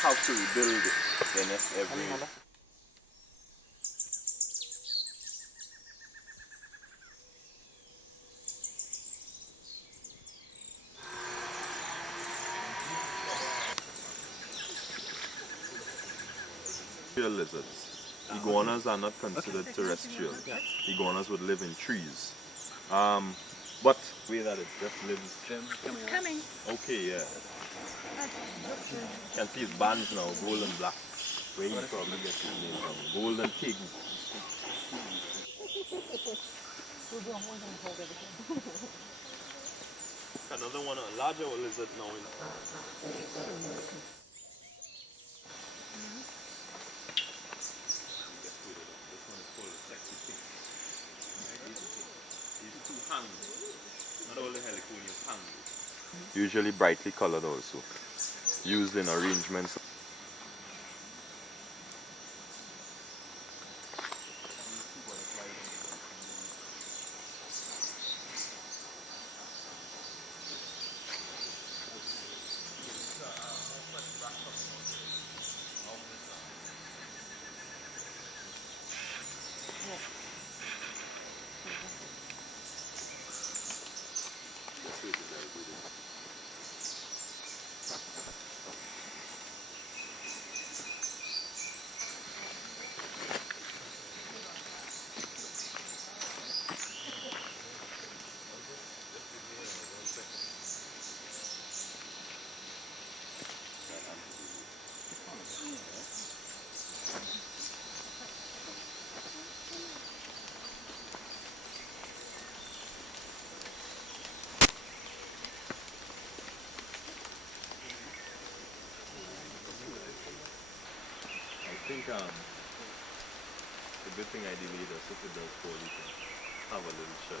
How to rebuild the nest every lizards. Iguanas are not considered terrestrial. Iguanas would live in trees. But way that it just lives. It's coming. Okay, yeah. Can see his bands now, gold and black. Where he probably gets his name from. Golden pig. Another one, a larger lizard now. Not all the heliconians hang. Usually brightly colored also. Used in arrangements. I think the good thing ideally is if it does fall, you can have a little shelter.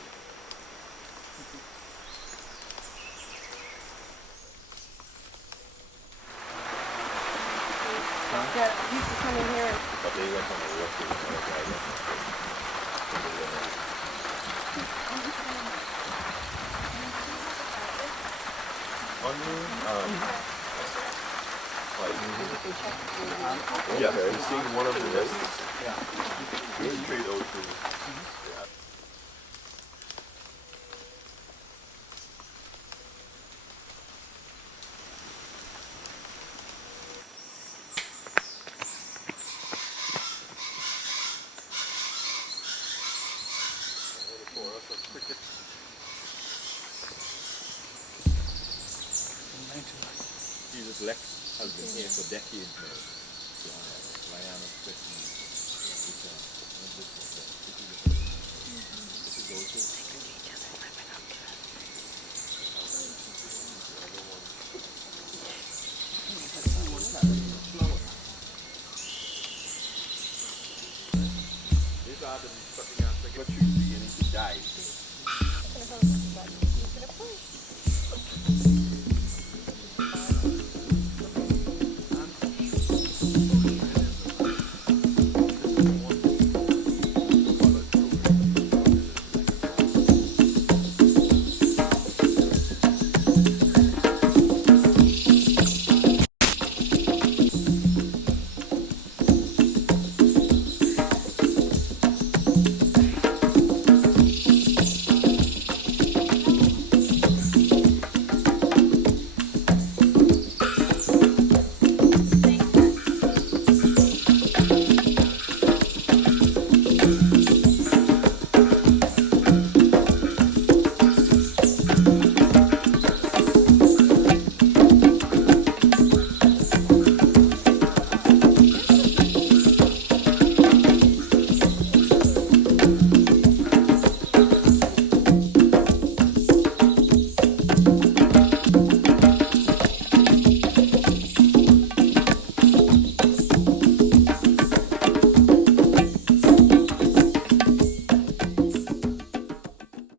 Yeah, he used to come in here and... But they went on the walk. Yeah, I'm seeing one of the nests. Yeah. Straight out to. Yeah. Jesus Lex has been here for decades now. So, Liana,